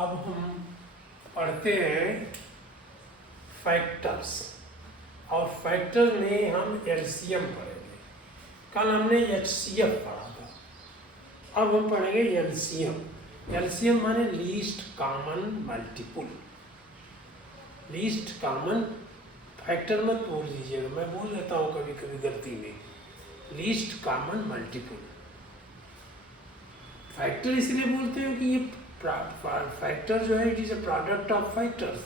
अब हम पढ़ते हैं फैक्टर्स, और फैक्टर में हम एलसीएम पढ़ेंगे। कल हमने एचसीएफ पढ़ा था, अब हम पढ़ेंगे एलसीएम। एलसीएम माने least common multiple. Least common, factor मत बोल लीजिएगा, मैं बोल लेता हूँ कभी कभी गलती में। लीस्ट कॉमन मल्टीपल फैक्टर इसलिए बोलते हैं कि ये फैक्टर जो है it is a product of factors,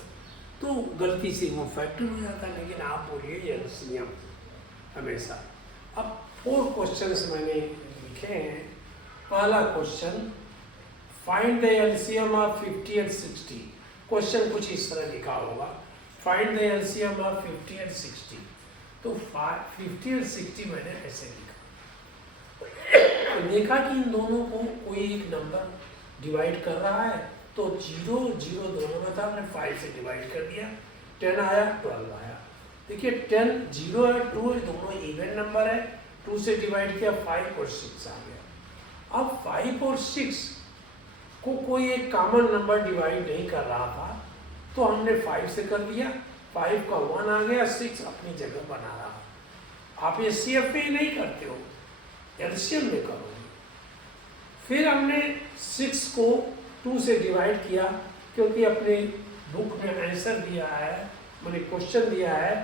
तो गलती से वो फैक्टर हो जाता है। लेकिन आप बोलिए एलसीएम हमेशा। अब 4 क्वेश्चंस मैंने लिखे हैं। पहला question, find the LCM of 50 and 60। Question कुछ इस तरह लिखा होगा, find the LCM of 50 and 60। तो 50 और 60 मैंने ऐसे लिखा। देखा कि इन दोनों को कोई एक नंबर डिवाइड कर रहा है, तो 0 0 दोनों में था, हमने 5 से डिवाइड कर दिया, 10 आया 12 आया। देखिए 10 0 है 2 है, दोनों इवन नंबर है, 2 से डिवाइड किया 5 और 6 आ गया। अब 5 और 6 को कोई एक कॉमन नंबर डिवाइड नहीं कर रहा था, तो हमने 5 से कर दिया, 5 का 1 आ गया, 6 अपनी जगह बना रहा। आप ये सीएफ में नहीं करते हो, एलसीएम में करोगे। फिर हमने 6 को 2 से डिवाइड किया, क्योंकि अपने बुक में आंसर दिया है, मैंने क्वेश्चन दिया है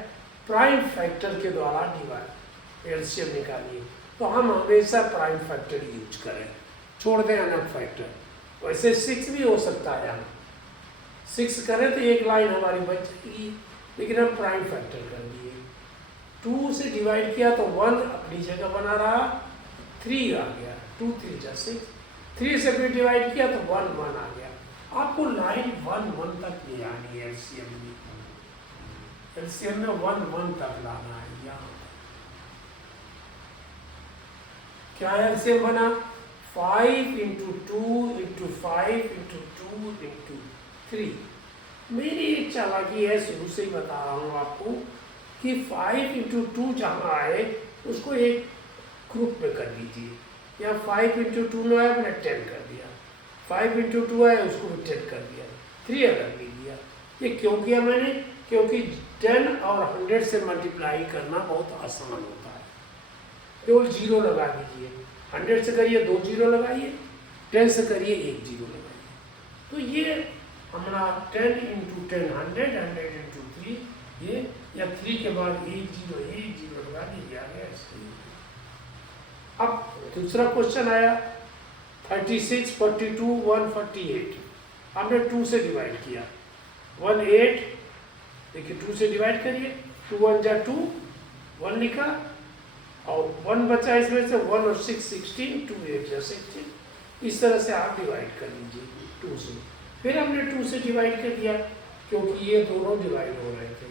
प्राइम फैक्टर के द्वारा डिवाइड एलसीएम निकालिए, तो हम हमेशा प्राइम फैक्टर यूज करें, छोड़ दें अनंत फैक्टर। वैसे 6 भी हो सकता है, हम 6 करें तो एक लाइन हमारी बच जाएगी, लेकिन हम प्राइम फैक्टर कर दिए। 2 से डिवाइड किया तो 1 अपनी जगह बना रहा, 3 आ गया, 2 3 जा 6। 3 से फिर डिवाइड किया तो 1 1 आ गया। आपको लाइन 1 1 तक ले आनी है एलसीएम में। एलसीएम में 1 1 तक लाना है। यहाँ क्या एलसीएम बना? 5 × 2 × 5 × 2 × 3। मेरी एक चालाकी है, शुरू से ही बता रहा हूँ आपको कि 5 × 2 जहाँ आए उसको एक ग्रुप में कर लीजिए। या 5 × 2 में आया, मैंने 10 कर दिया। 5 × 2 आया, उसको भी 10 कर दिया। 3 अलग ले लिया। ये क्यों किया मैंने? क्योंकि 10 और 100 से मल्टीप्लाई करना बहुत आसान होता है। केवल 0 लगा दीजिए। 100 से करिए 2 0 लगाइए, 10 से करिए 1 0 लगाइए। तो ये हमारा 10 × 10 100, 100 × 3 ये, या 3 के बाद 1 0 लगा दीजिए, आ गया इसलिए। अब दूसरा क्वेश्चन आया 36 42 148। हमने 2 से डिवाइड किया, 1 8। देखिए 2 से डिवाइड करिए, 2 1 जा 2, 1 लिखा, और 1 बचा इसमें से, 1 और 6 16, 2 8 जा 16। इस तरह से आप डिवाइड कर लीजिए 2 से। फिर हमने 2 से डिवाइड कर दिया, क्योंकि ये दोनों डिवाइड हो रहे थे।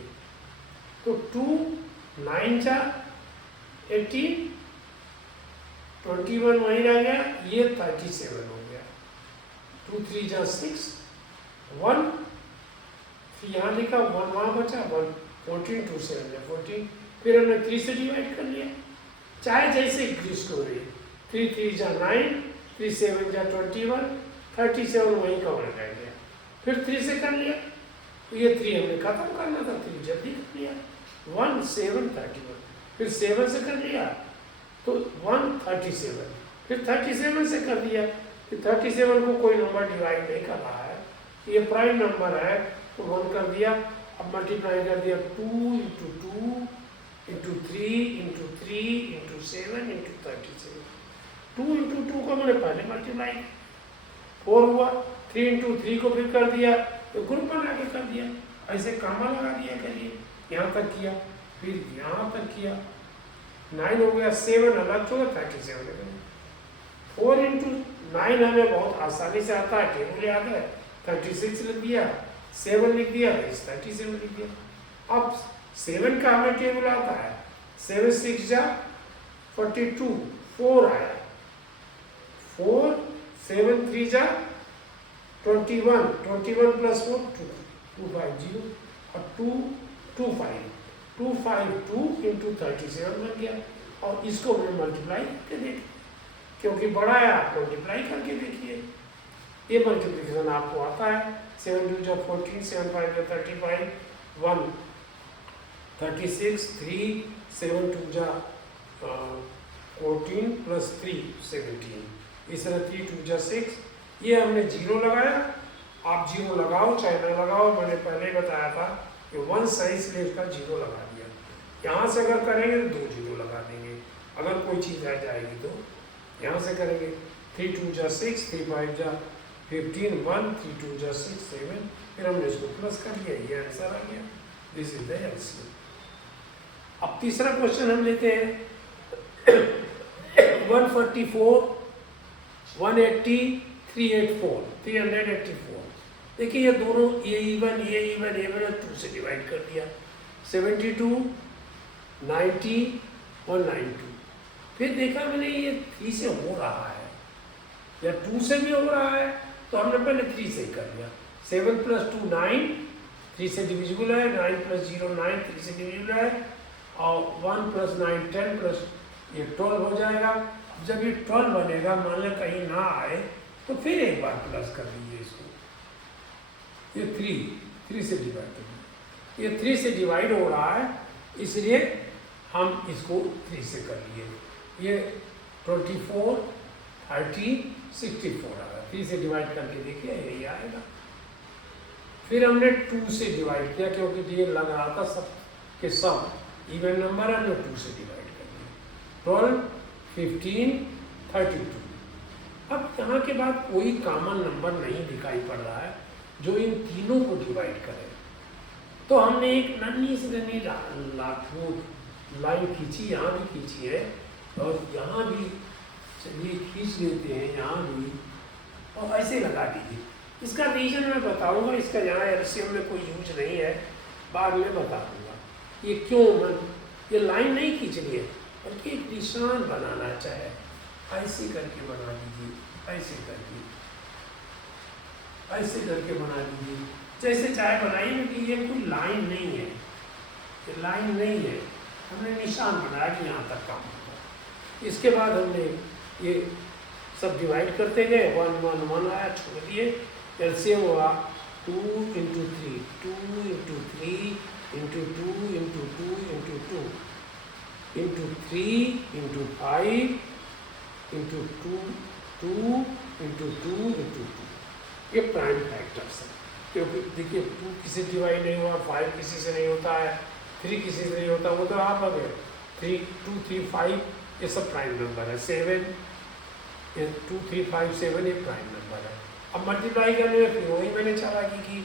तो 2 9 जा 18, 21 वहीं रह गया, ये 37 हो गया। 2 3 जा 6, 1 यहाँ लिखा, 1 वहाँ बचा, 1 14 2 7 जा 14। फिर हमने 3 से डिवाइड कर लिया, चाहे जैसे इंक्रीज हो रही है। 3 3 जा 9, 3 7 जा 21, 37 वहीं का वहीं रह गया। फिर 3 से कर लिया, तो ये 3 हमने खत्म करना था, 3 जल्दी कर लिया। 1 7 31। फिर 7 से कर लिया तो 1 37। फिर 37 से कर दिया, फिर 37 को कोई नंबर डिवाइड नहीं कर रहा है, ये प्राइम नंबर है, तो 1 कर दिया। अब मल्टीप्लाई कर दिया, 2 × 2 × 3 × 3 × 7 × 37। 2 × 2 को मैंने पहले मल्टीप्लाई, 4 हुआ। 3 × 3 को फिर कर दिया, तो ग्रुप बना के कर दिया। ऐसे कामा लगा दिया करिए, यहाँ तक किया, फिर यहाँ तक किया, 9 हो गया, 7 अलग छोड़ा, 37 हो गया। 4 × 9 हमें बहुत आसानी से आता है, टेबल याद है, 36 लिख दिया, 7 लिख दिया, 37 लिख दिया। अब 7 का हमें टेबल आता है, 7 6 जा 42, 4 आया, 4 7 3 जा 21, 21 + 4 250, और 2 2 5 2 5 2 × 37 बन गया। और इसको मैंने मल्टीप्लाई करके देखिए, क्योंकि बड़ा है, आप मल्टीप्लाई करके देखिए। ये मल्टीप्लिकेशन आपको आता है। 7 2 जा 14, 7 5 जा 35, 1 36, 3 7 2 जा 14 प्लस 3 17, इस तरह 3 2 जा 6। ये हमने जीरो लगाया, आप जीरो लगाओ चाहे ना लगाओ, मैंने पहले बताया था कि 1 सही से इसका जीरो लगा दिया। यहाँ से अगर करेंगे तो 2 जीरो लगा देंगे, अगर कोई चीज़ आ जाएगी तो यहाँ से करेंगे। 3 2 जा 6, 3 5 जा 15, 1 3 2 जा 6 7, फिर हमने इसको प्लस कर लिया, ये आंसर आ गया। This is the LCM. अब तीसरा क्वेश्चन हम लेते हैं 144 180 384 384। देखिए ये दोनों ये इवन और 2 से डिवाइड कर दिया। 72 90 और 92। फिर देखा मैंने ये 3 से हो रहा है या 2 से भी हो रहा है, तो हमने पहले 3 से ही कर लिया। 7 + 2 9, 3 से डिविजिबल है। 9 + 0 9, 3 से डिविजिबल है। और 1 + 9 10 प्लस ये 12 हो जाएगा। जब ये 12 बनेगा, मान लें कहीं ना आए तो फिर एक बार प्लस कर लीजिए इसको। ये 3 से डिवाइड कर लीजिए, ये 3 से डिवाइड हो रहा है, इसलिए हम इसको 3 से कर लिए। ये 24 30 64 आ रहा है। 3 से डिवाइड करके देखिए यही आएगा। फिर हमने 2 से डिवाइड किया, क्योंकि ये लग रहा था सब के सब इवन नंबर है, 2 से डिवाइड कर दिया। 12 15 32। अब यहाँ के बाद कोई कॉमन नंबर नहीं दिखाई पड़ रहा है जो इन तीनों को डिवाइड करे, तो हमने एक नन्ही से नन्ही लाइन खींची, यहाँ भी खींची है और यहाँ भी चलिए खींच लेते हैं, यहाँ भी, और ऐसे लगा दीजिए। इसका रीजन मैं बताऊंगा, इसका यहाँ एलसीएम में कोई यूज नहीं है, बाद में बता दूंगा ये क्यों। मैं ये लाइन नहीं खींचनी है, बल्कि एक निशान बनाना चाहे, ऐसे करके बना दीजिए, ऐसे करके बना दीजिए, जैसे चाहे बनाइए, क्योंकि ये कोई लाइन नहीं है, ये लाइन नहीं है, हमने निशान बनाया कि यहाँ तक काम होगा। इसके बाद हमने ये सब डिवाइड करते गए, 1 1 1 आया, छोड़ दिए। एलसीएम हुआ 2 × 3 2 × 3 × 2 × 2 × 2 × 3 × 5 × 2 2 × 2 × 2। ये प्राइम फैक्टर्स है, क्योंकि देखिए 2 किसी से डिवाइड नहीं हुआ, 5 किसी से नहीं होता है, 3 किसी से नहीं होता, वो तो आप आ गए। 3 2 3 5 ये सब प्राइम नंबर है। 7 ये 2 3 5 7 ये प्राइम नंबर है। अब मल्टीप्लाई करने में फिर वही मैंने चालाकी की,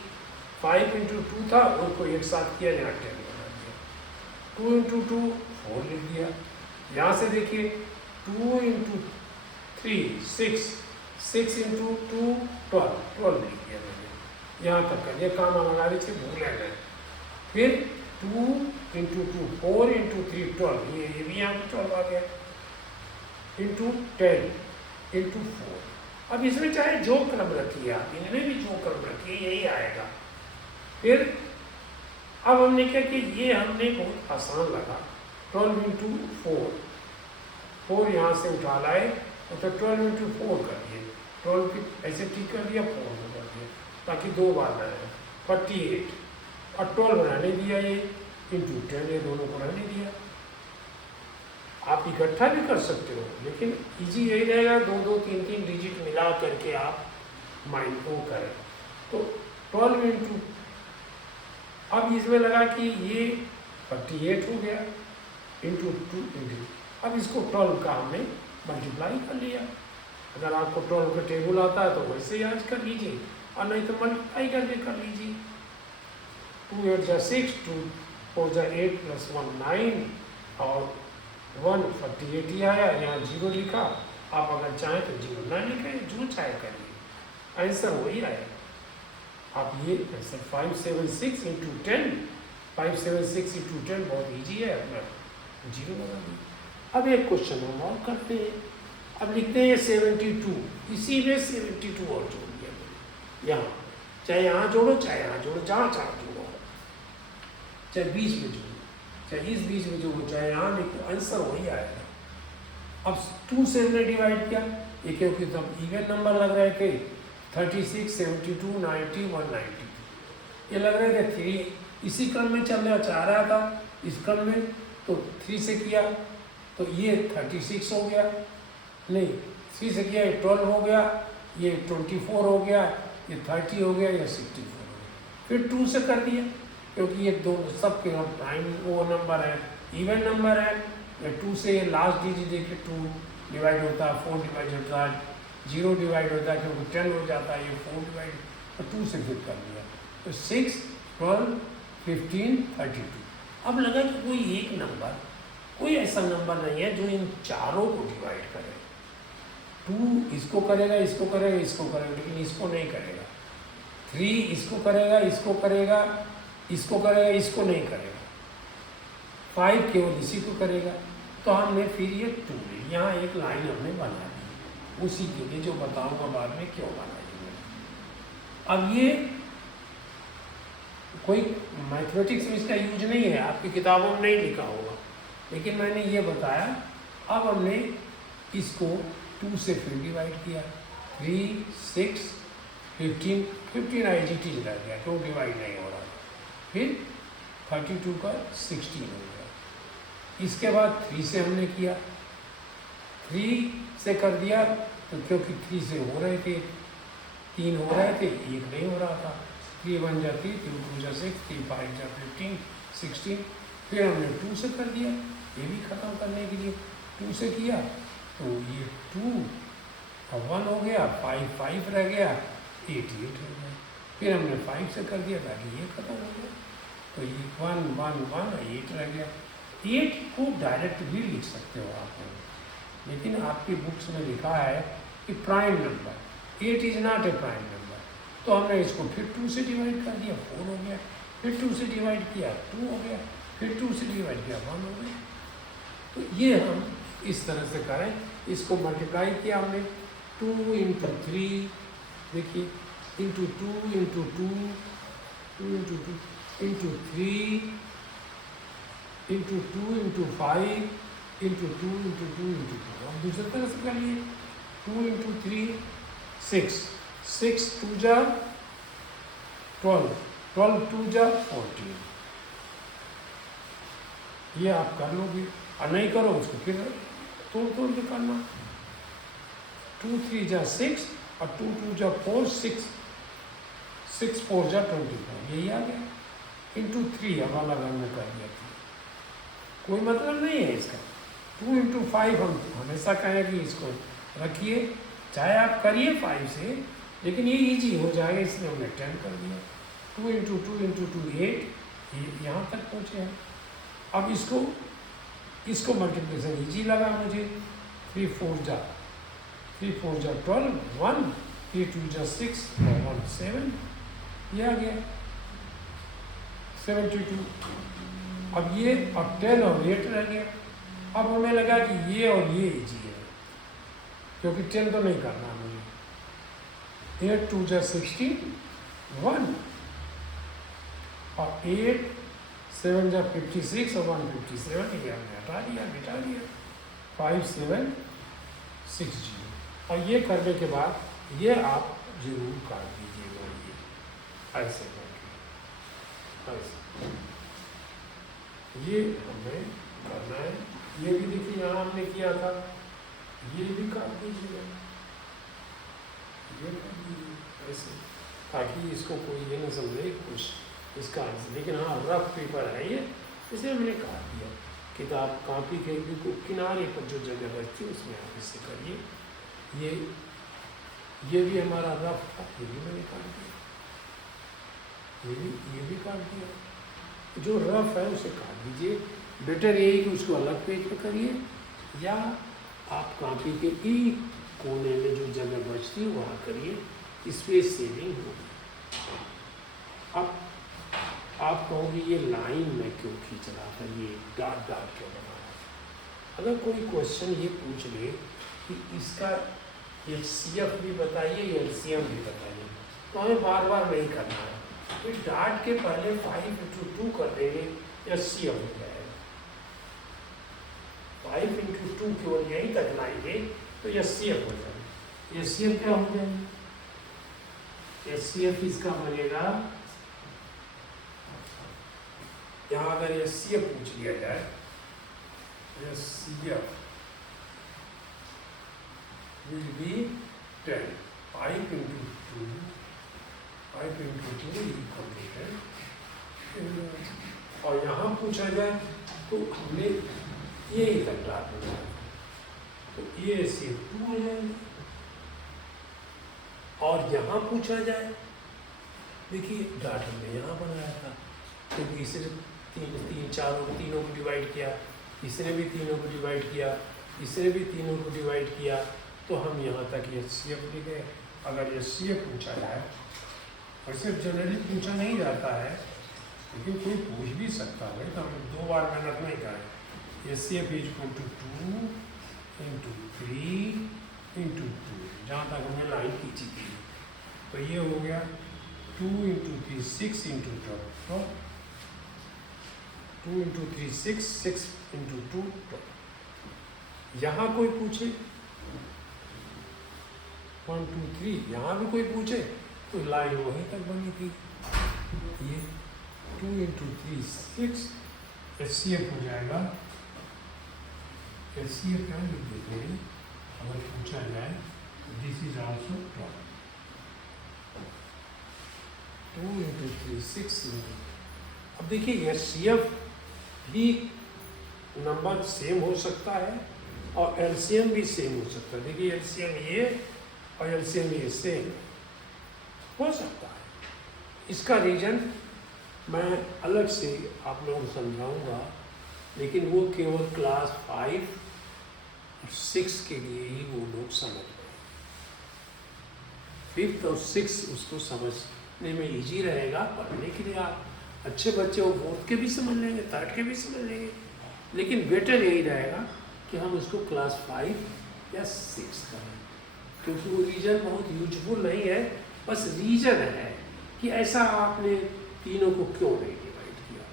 5 × 2 था, उनको एक साथ किया, यहाँ 10 बना दिया। 2 × 2 4 लिख दिया। यहाँ से देखिए 2 × 3 6 6 × 2 12 लिख दिया मैंने, यहाँ तक का। ये काम लगा लीजिए, भूल गए। फिर 2 × 2 4 × 3 12, ये भी यहाँ पे 12 आ गया, × 10 × 4। अब इसमें चाहे जो क्रम रखिए आप, इनमें भी जो क्रम रखिए यही आएगा। फिर अब हमने क्या कि ये हमने बहुत आसान लगा, 12 × 4 4 यहाँ से उठा लाए, तो 12 × 4 कर दिए, 12 की ऐसे ठीक कर दिया, 4 को कर दिया, ताकि 2 बार ना आए। 48 और 12 बनाने दिया, ये × 10 ये दोनों को रहने दिया। आप इकट्ठा भी कर सकते हो, लेकिन इजी यही रहेगा 2 2 3 3 डिजिट मिला करके आप माइंड को करें। तो 12 × अब इसमें लगा कि ये 48 हो गया, × 2 × अब इसको 12 का हमने मल्टीप्लाई कर लिया। अगर आपको 12 का टेबल आता है तो वैसे याद कर लीजिए, और नहीं तो मल्टीप्लाई करके कर लीजिए। 2 8 जा 6, 2 4 जा 8 + 1 9 और 1 48 ही आया। यहाँ 0 लिखा, आप अगर चाहें तो 0 ना लिखें, जो चाहे करिए, आंसर वही आएगा। आप ये आंसर 576 × 10 576 × 10 बहुत ईजी है, अपना 0 बना दी। अब एक क्वेश्चन हम और करते हैं। अब लिखते हैं 72, इसी में 72 और जोड़ दिया यहाँ, चाहे यहाँ जोड़ो चाहे यहाँ जोड़ो, जहाँ चाहे जोड़ो, चाहे बीच में जोड़ो, चाहे इस बीच में जोड़ो, चाहे यहाँ लिखो, आंसर वही आएगा। अब 2 से हमने डिवाइड किया, ये क्योंकि तब इवन नंबर लग रहे थे, 36, 72, 90, 190। ये लग रहा है कि 3 इसी क्रम में चलना चाह रहा था, इस क्रम में, तो 3 से किया तो ये 36 हो गया, नहीं 3 से किया ये 12 हो गया, ये 24 हो गया, ये 30 हो गया, ये 64 हो गया। फिर 2 से कर दिया, क्योंकि ये दो सबके हम प्राइम वो नंबर है, इवन नंबर है। 2 से ये लास्ट डिजिट देखिए 2 डिवाइड होता है, 4 डिवाइड होता है, 0 डिवाइड होता है, क्योंकि 10 हो जाता है, ये 4 डिवाइड, तो 2 से फिर कर दिया। तो 6, 12, 15, 32। अब लगा कि कोई एक नंबर, कोई ऐसा नंबर नहीं है जो इन चारों को डिवाइड करे। 2 इसको करेगा, इसको करेगा, इसको करेगा, लेकिन इसको नहीं करेगा। 3 इसको करेगा, इसको करेगा, इसको करेगा, इसको नहीं करेगा। 5 केवल इसी को करेगा। तो हमने फिर ये 2 यहाँ एक लाइन हमने बना दी, उसी के लिए जो बताऊंगा बाद में क्यों बनाई है। अब ये कोई मैथमेटिक्स में इसका यूज नहीं है, आपकी किताबों में नहीं लिखा होगा, लेकिन मैंने ये बताया। अब हमने इसको 2 से फिर डिवाइड किया, 3, 6, 15 IGT रह गया, क्यों डिवाइड नहीं हो रहा। फिर 32 का 16 हो गया। इसके बाद 3 से हमने किया, 3 से कर दिया, तो क्योंकि 3 से हो रहे थे, 3 हो रहे थे, 1 नहीं हो रहा था। 3 1 जा 3, 2 2 जा 6, 3 5 जा 15, 16। फिर हमने 2 से कर दिया, ये भी ख़त्म करने के लिए 2 से किया, तो ये 2 और 1 हो गया, 5 5 रह गया, 8 8 हो गया। फिर हमने 5 से कर दिया ताकि ये ख़त्म हो गया, तो ये 1 1 1 8 रह गया। 8 को डायरेक्ट भी लिख सकते हो आप, लेकिन आपकी बुक्स में लिखा है कि prime number, 8 is not a prime number. तो हमने इसको फिर 2 से डिवाइड कर दिया, 4 हो गया। फिर 2 से डिवाइड किया, 2 हो गया। फिर 2 से डिवाइड किया, 1 हो गया। तो ये हम इस तरह से करें, इसको मल्टीप्लाई किया हमने, 2 इंटू 3, देखिए, into 2 into 2, 2 into 2 into 3 into 2 into 5 into 2 into 2 into 2। अब दूसरी तरह से कर लिए, 2 इंटू 3 6, 6 2 जा 12, 12 2 जा 14। ये आप कर लोगे, और नहीं करो उसको फिर तोड़ तोड़ के करना। 2 3 जा 6 और 2 2 जा 4, 6 6 4 जा 24, यही आ गया। इंटू 3 अब अलग हमने कर दिया था, कोई मतलब नहीं है इसका। 2 इंटू 5 हम हमेशा कहें कि इसको रखिए, चाहे आप करिए 5 से, लेकिन ये इजी हो जाएगा, इसलिए हमने 10 कर दिया। 2 इंटू 2 इंटू 2 8, ये यहाँ तक पहुँचे हैं। अब इसको मल्टीप्लिकेशन इजी लगा मुझे, 3 4 जा 12, 1, 3 2 जा 6 और 1 7, ये आ गया 72। अब ये अब 10 और 8 रह गया। अब हमें लगा कि ये और ये इजी है, क्योंकि 10 तो नहीं करना मुझे। 8 2 जा 16, 1 और 8 7 जा 56 और 157, ये हमने हटा दिया, मिटा दिया। 5 7 6 0। और ये करने के बाद ये आप जरूर काट दीजिएगा, ये ऐसे करके, ऐसे ये हमें करना है। ये भी देखिए यहाँ हमने किया था, ये भी काट दीजिएगा, ये कर दीजिए ऐसे, ताकि इसको कोई ये न समझे कुछ इसका आंसर। लेकिन हाँ रफ पेपर है ये, इसे हमने काट दिया। किताब कॉपी के किनारे पर जो जगह बचती है उसमें आप इससे करिए। ये भी हमारा रफ था, ये भी मैंने काट दिया, ये भी काट दिया। जो रफ है उसे काट दीजिए। बेटर यही कि उसको अलग पेज पे करिए, या आप कॉपी के एक कोने में जो जगह बचती है वहाँ करिए, स्पेस सेविंग होगी। अब आप कहोगे ये लाइन में क्यों खींच रहा था, ये डॉट डॉट क्यों बना रहा था। अगर कोई क्वेश्चन ये पूछ ले कि इसका HCF भी बताइए, LCM भी बताइए, तो हमें बार बार नहीं करना है। फिर डॉट के पहले 5 इंटू 2 कर देंगे, HCF हो जाएगा। 5 इंटू 2 केवल यहीं तक लाएंगे तो HCF हो जाएगा। HCF क्या हो जाएगा, HCF इसका बनेगा, यहाँ अगर HCF पूछ लिया जाए, HCF will be 10, 5 into 2 equal to 10, और यहाँ पूछा जाए तो हमने ये ही तक डाल दिया, तो ये HCF 2 हो जाएगा। और यहाँ पूछा जाए, देखिए डाट हमने यहाँ बनाया था, क्योंकि इसने तीनों को डिवाइड किया, इसने भी तीनों को डिवाइड किया, इसने भी तीनों को डिवाइड किया, तो हम यहाँ तक HCF लिख गए। अगर HCF पूछा जाए, वैसे जनरली पूछा नहीं जाता है, लेकिन कोई पूछ भी सकता है, तो हम 2 बार मेहनत नहीं करें। HCF is equal to 2 into 3 into 2, जहाँ तक हमने लाइन खींची थी, तो ये हो गया 2 into 3 6 into 12, 2 into 3 6, 6 into 2 12। यहाँ कोई पूछे 1 2 3, यहाँ भी कोई पूछे तो लाइन वहीं तक बनी थी। ये 2 into 3 6, HCF हो जाएगा, HCF क्या लिख देते हैं अगर पूछा जाए, this is also 12, 2 into 3 6 into। अब देखिए HCF भी नंबर सेम हो सकता है और LCM भी सेम हो सकता है। देखिए LCM ये और LCM ये सेम हो सकता है। इसका रीजन मैं अलग से आप लोगों को समझाऊंगा, लेकिन वो केवल क्लास 5 और 6 के लिए ही वो लोग समझ गए। 5th और 6 उसको समझने में इजी रहेगा पढ़ने के लिए। आप अच्छे बच्चे वो 4th के भी समझ लेंगे, 3rd के भी समझ लेंगे, लेकिन बेटर यही रहेगा कि हम उसको क्लास 5 या 6 करें, क्योंकि वो रीजन बहुत यूजफुल नहीं है, बस रीजन है कि ऐसा आपने तीनों को क्यों नहीं डिवाइड किया,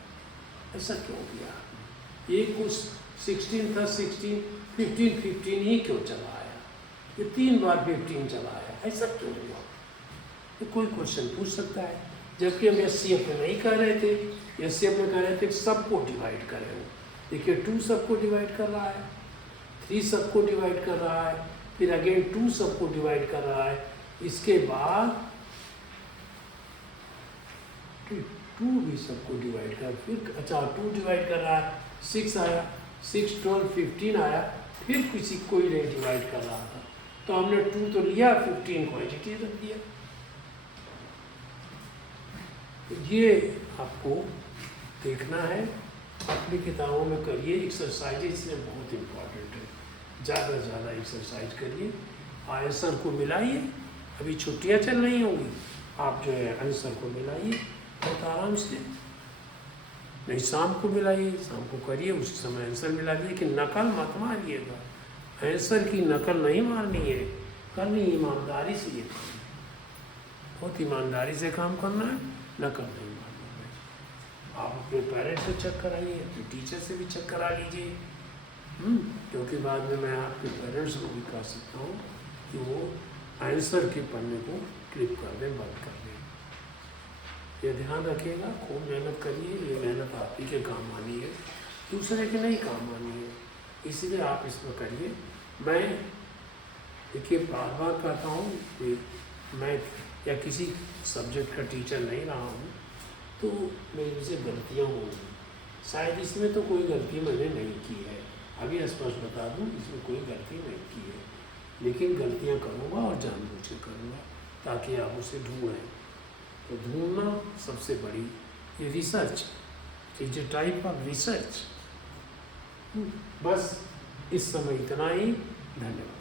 ऐसा क्यों किया, एक को 16 था 16, 15 15 ही क्यों चला आया, ये 3 बार 15 चला आया, ऐसा क्यों हुआ, तो कोई क्वेश्चन पूछ सकता है। जबकि हम HCF में नहीं कर रहे थे, HCF में कर रहे थे सबको डिवाइड करें। देखिए 2 सबको डिवाइड कर रहा है, 3 सबको डिवाइड कर रहा है, फिर अगेन 2 सबको डिवाइड कर रहा है, इसके बाद 2 भी सबको डिवाइड कर, फिर अच्छा 2 डिवाइड कर रहा है, 6 आया, 6 12 15 आया, फिर किसी कोई नहीं डिवाइड कर रहा था, तो हमने 2 तो लिया, 15 क्वांटिटी रख दिया। तो ये आपको देखना है, अपनी किताबों में करिए एक्सरसाइज, इसमें बहुत इम्पोर्टेंट है, ज़्यादा से ज़्यादा एक्सरसाइज करिए, आंसर को मिलाइए। अभी छुट्टियां चल रही होंगी, आप जो है आंसर को मिलाइए बहुत आराम से, नहीं शाम को मिलाइए, शाम को करिए, उस समय आंसर मिला दिए, कि नकल मत मारिएगा, आंसर की नकल नहीं मारनी है, करनी ईमानदारी से, ये बहुत ईमानदारी से काम करना है, नकल नहीं मारना है। आप अपने पेरेंट्स से चेक कराइए, अपने टीचर से भी चेक करा लीजिए, क्योंकि बाद में मैं आपके पेरेंट्स को भी कह सकता हूँ कि वो आंसर के पन्ने को क्लिक कर दें, बंद कर दें। ये ध्यान रखिएगा, खूब मेहनत करिए, ये मेहनत आप ही के काम आनी है, दूसरे के नहीं काम आनी है, इसलिए आप इसमें करिए। मैं देखिए बार बार कहता हूँ कि मैं या किसी सब्जेक्ट का टीचर नहीं रहा हूँ, तो मेरे से गलतियाँ होंगी, शायद इसमें तो कोई गलती मैंने नहीं की है, अभी स्पष्ट बता दूँ, इसमें कोई गलती नहीं की है, लेकिन गलतियाँ करूँगा और जानबूझ के करूँगा ताकि आप उसे ढूंढें। तो ढूंढना सबसे बड़ी ये research is a type of research. बस इस समय इतना ही, धन्यवाद।